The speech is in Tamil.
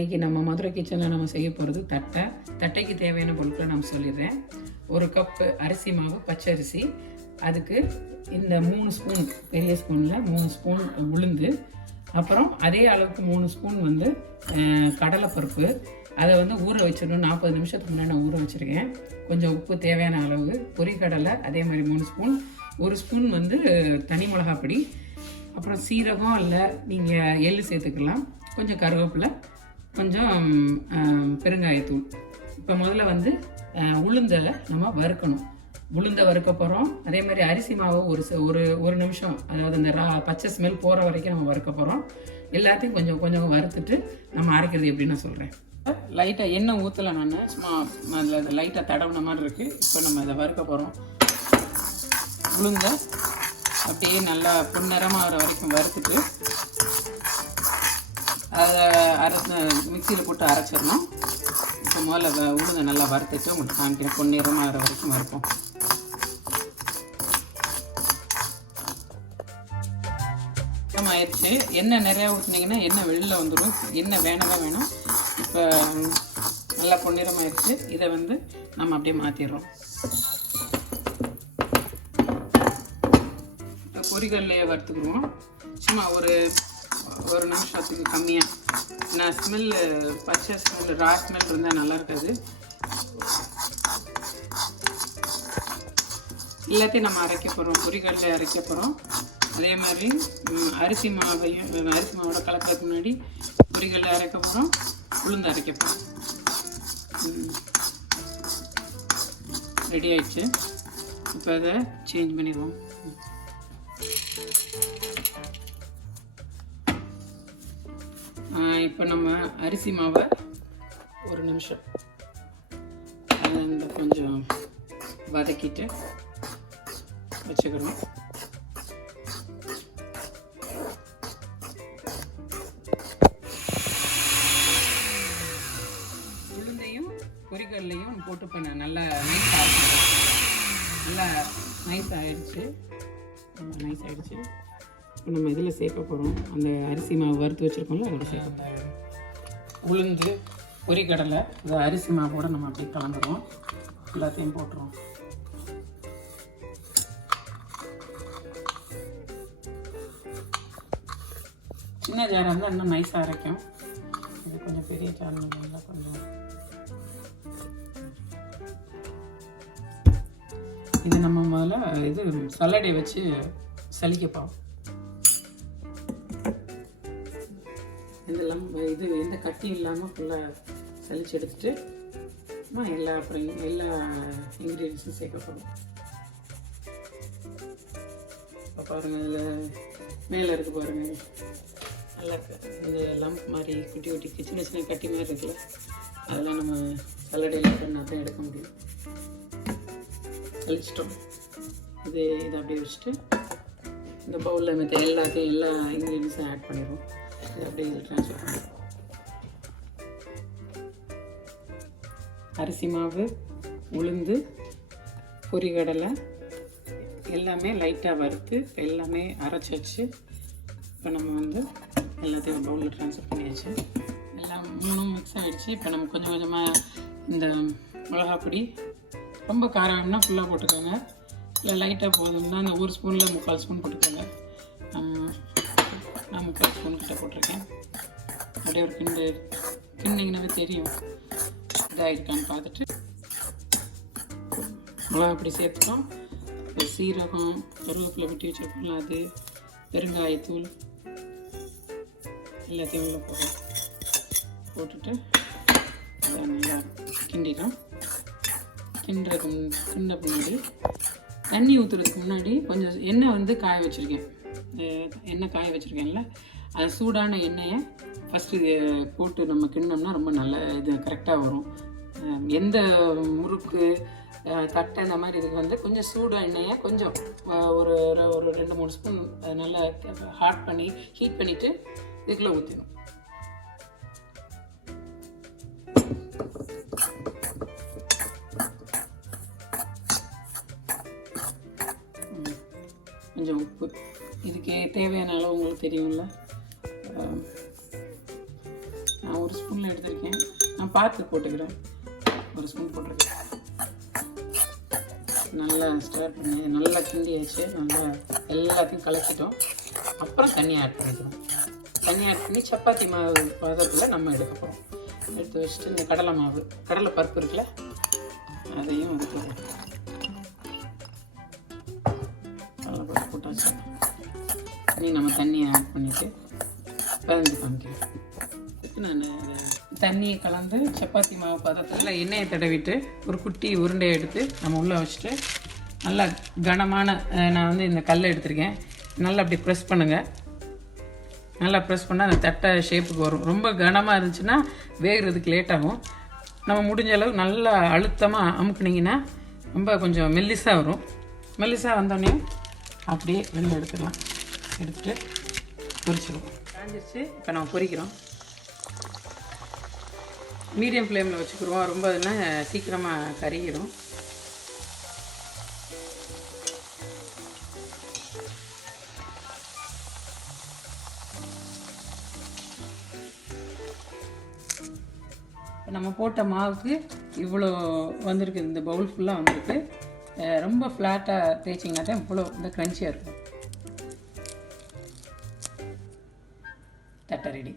இன்றைக்கி நம்ம மதுரை கிச்சனில் நம்ம செய்ய போகிறது தட்டை. தட்டைக்கு தேவையான பொருட்களை நான் சொல்லிடுறேன். ஒரு கப்பு அரிசி மாவு பச்சரிசி. அதுக்கு இந்த மூணு ஸ்பூன் பெரிய ஸ்பூனில் மூணு ஸ்பூன் உளுந்து. அப்புறம் அதே அளவுக்கு மூணு ஸ்பூன் வந்து கடலைப்பருப்பு. அதை வந்து ஊற வச்சிடணும். நாற்பது நிமிஷத்துக்கு முன்னாடி நான் ஊற வச்சுருக்கேன். கொஞ்சம் உப்பு தேவையான அளவு. பொரிக்கடலை அதே மாதிரி மூணு ஸ்பூன் ஒரு ஸ்பூன் வந்து தனி மிளகாப்பொடி அப்புறம் சீரகம் இல்லை நீங்கள் எள்ளு சேர்த்துக்கலாம். கொஞ்சம் கருவேப்பிலை. கொஞ்சம் பெருங்காயத்தூள். இப்போ முதல்ல வந்து உளுந்தலை நம்ம வறுக்கணும். உளுந்தை வறுக்க போகிறோம் அதே மாதிரி அரிசி மாவு ஒரு ச- ஒரு ஒரு நிமிஷம் அதாவது அந்த ரா பச்சை ஸ்மெல் போகிற வரைக்கும் நம்ம வறுக்க போகிறோம் எல்லாத்தையும் கொஞ்சம் கொஞ்சம் வறுத்துட்டு நம்ம அரைக்கிறது எப்படின்னு நான் சொல்கிறேன் லைட்டாக எண்ணெய் ஊற்றலை நான் சும்மா அதில் லைட்டாக தடவுன மாதிரி இருக்குது இப்போ நம்ம அதை வறுக்க போகிறோம் உளுந்தை அப்படியே நல்லா பொன்னிறமாக வர வரைக்கும் வறுத்துட்டு அதை அரைச்ச மிக்சியில் போட்டு அரைச்சிடணும். இப்போ முதல்ல வ- உளுந்தை நல்லா வறுத்துட்டு உங்களுக்கு காமிக்கிறேன். பொன்னிறமாக ஆகிற வரைக்கும் வறுப்போம். ஆயிடுச்சு எண்ணெய் நிறையா ஊற்றுனீங்கன்னா எண்ணெய் வெளியில் வந்துடும். எண்ணெய் வேணவே வேணும். இப்போ நல்லா பொன்னிறமாயிடுச்சு இதை வந்து நம்ம அப்படியே மாற்றிடுறோம் இப்போ பொரிகல்லையே வறுத்துக்குருவோம். சும்மா ஒரு ஒரு நிமிஷத்துக்கு கம்மியாக நான் ஸ்மெல்லு பச்சை ஸ்மெல் ரா ஸ்மெல் இருந்தால் நல்லா இருக்காது. எல்லாத்தையும் நம்ம அரைக்க போகிறோம் பொரிகல்ல அரைக்க போகிறோம் அதே மாதிரி அரிசி மாவையும் அரிசி மாவோட கலக்கிறதுக்கு முன்னாடி பொரிகல்ல அரைக்க போகிறோம் உளுந்து அரைக்க போகிறோம் ரெடி ஆயிடுச்சு. இப்போ அதை சேஞ்ச் பண்ணிடுவோம். இப்போ நம்ம அரிசி மாவை ஒரு நிமிஷம். இந்த கொஞ்சம் வதக்கிட்டு வச்சுக்கிறோம் உளுந்தையும் பொறிகள்லையும் போட்டு பண்ண நல்லா நைஸ் ஆகிடுச்சு நல்லா நைஸ் ஆயிடுச்சு. ரொம்ப நைஸ் ஆயிடுச்சு. இப்போ நம்ம இதில் சேர்க்க போகிறோம். அந்த அரிசி மாவு வறுத்து வச்சுருக்கோம்ல அதோட சேர்க்க உளுந்து பொரிக்கடலை இந்த அரிசி மாவோட நம்ம அப்படியே கலந்துருவோம். எல்லாத்தையும் போட்டுருவோம். சின்ன ஜாராக இருந்தால் இன்னும் நைஸாக அரைக்கும். இது கொஞ்சம் பெரிய ஜாரம் இருந்தால் கொஞ்சம் இது நம்ம முதல்ல இது சல்லடை வச்சு சலிக்கப்போம் எல்லாம் இது எந்த கட்டியும் இல்லாமல் ஃபுல்லாக சளிச்சு எடுத்துட்டு எல்லா அப்புறம் எல்லா இன்க்ரீடியன்ஸும் சேர்க்க இப்போ பாருங்கள் இதில் மேலே இருக்கு பாருங்கள் நல்லா இது லம்ப் மாதிரி குட்டி குட்டி சின்ன சின்ன கட்டி மாதிரி இருக்குல்ல? அதெல்லாம் நம்ம சல்லடையில் பண்ணால் தான் எடுக்க முடியும். கழிச்சிட்டோம் இது இதை அப்படியே வச்சுட்டு இந்த பவுலில் மற்ற எல்லாத்தையும் எல்லா இன்க்ரீடியன்ஸும் ஆட் பண்ணிடுவோம். அப்படியே இதில் ட்ரான்ஸ்ஃபர் அரிசி மாவு உளுந்து பொரிகடலை எல்லாமே லைட்டாக வறுத்து எல்லாமே அரைச்சி வச்சு இப்போ நம்ம வந்து எல்லாத்தையும் பவுலில் ட்ரான்ஸ்ஃபர் பண்ணியாச்சு. எல்லாம் மூணும் மிக்ஸ் ஆகிடுச்சு இப்போ நம்ம கொஞ்சம் கொஞ்சமாக இந்த மிளகாப் பொடி ரொம்ப காரம் வேணும்னா ஃபுல்லாக போட்டுக்கோங்க. இல்லை லைட்டாக போதும்னா அந்த ஒரு ஸ்பூனில் முக்கால் ஸ்பூன் போட்டுக்கோங்க. ஆம், ஸ்பூன் கிட்ட போட்டிருக்கேன். அப்படியே ஒரு கிண்டு கிண்டிங்கனாவே தெரியும். இதாகிருக்கான்னு பார்த்துட்டு. மிளகா அப்படி சேர்த்துட்டோம். சீரகம் கருவேப்பிலை வெட்டி வச்சுருக்கோம்ல அது பெருங்காயத்தூள் எல்லாத்தையும் உள்ள போடுறோம் போட்டுட்டு அதை நல்லா கிண்டிடும் கிண்டுறதுக்கு கிண்ட பின்னாடி தண்ணி ஊற்றுறதுக்கு முன்னாடி கொஞ்சம் எண்ணெய் வந்து காய வச்சுருக்கேன். Uh, எண்ணெய் காய வச்சுருக்கேன்ல அது சூடான எண்ணெயை ஃபஸ்ட்டு இது போட்டு நம்ம கிண்ணோம்னா ரொம்ப நல்ல இது கரெக்டாக வரும். எந்த முறுக்கு தட்டை இந்த மாதிரி இதுக்கு வந்து கொஞ்சம் சூடு எண்ணெயை கொஞ்சம் ஒரு ஒரு- ஒரு ரெண்டு மூணு ஸ்பூன் நல்லா ஹாட் பண்ணி ஹீட் பண்ணிவிட்டு இதுக்குள்ளே ஊற்றிடும் கொஞ்சம் உப்பு. இதுக்கு தேவையான அளவு உங்களுக்கு தெரியும்ல. நான் ஒரு ஸ்பூனில் எடுத்திருக்கேன். நான் பார்த்து போட்டுக்கிறேன். ஒரு ஸ்பூன் போட்டிருக்கேன் நல்லா ஸ்டார்ட் பண்ணி நல்லா கிண்டியாச்சு. நல்லா எல்லாத்தையும் கலக்கிட்டோம். அப்புறம் தண்ணி ஆட் பண்ணிக்கிறோம். தண்ணி ஆட் பண்ணி சப்பாத்தி மாவு பதத்தில் நம்ம எடுக்க போகிறோம் எடுத்து வச்சுட்டு இந்த கடலை மாவு கடலை பருப்பு இருக்குல்ல அதையும் எடுத்துக்கிறோம் இனி நம்ம தண்ணியை ஆட் பண்ணிவிட்டு பிறந்து காமிக்கிறேன் நான் தண்ணியை கலந்து சப்பாத்தி மாவு பதத்தில் எண்ணெயை தடவிட்டு ஒரு குட்டி உருண்டையை எடுத்து நம்ம உள்ளே வச்சுட்டு நல்லா கனமான நான் வந்து இந்த கல்லை எடுத்திருக்கேன். நல்லா அப்படி ப்ரெஸ் பண்ணுங்கள் நல்லா ப்ரெஸ் பண்ணால் அந்த தட்டை ஷேப்புக்கு வரும். ரொம்ப கனமாக இருந்துச்சுன்னா வேகிறதுக்கு லேட் ஆகும். நம்ம முடிஞ்ச அளவு நல்லா அழுத்தமாக அமுக்குனீங்கன்னா ரொம்ப கொஞ்சம் மெல்லிஸாக வரும். மெல்லிஸாக வந்தோடனே அப்படியே வெளில எடுத்துடலாம். எடுத்துகிட்டு பொரிச்சிடுவோம். காஞ்சிருச்சு. இப்போ நம்ம பொரிக்கிறோம். மீடியம் ஃப்ளேமில் வச்சுக்கிடுவோம். ரொம்ப அதுனா சீக்கிரமாக கருகிடும். நம்ம போட்ட மாவுக்கு இவ்வளோ வந்திருக்கு. இந்த பவுல் ஃபுல்லாக வந்திருக்கு. ரொம்ப ஃப்ளாட்டாக தேய்ச்சிங்கனாக்கா இவ்வளோ இந்த க்ரன்ச்சியாக இருக்கும். தட்டை ரெடி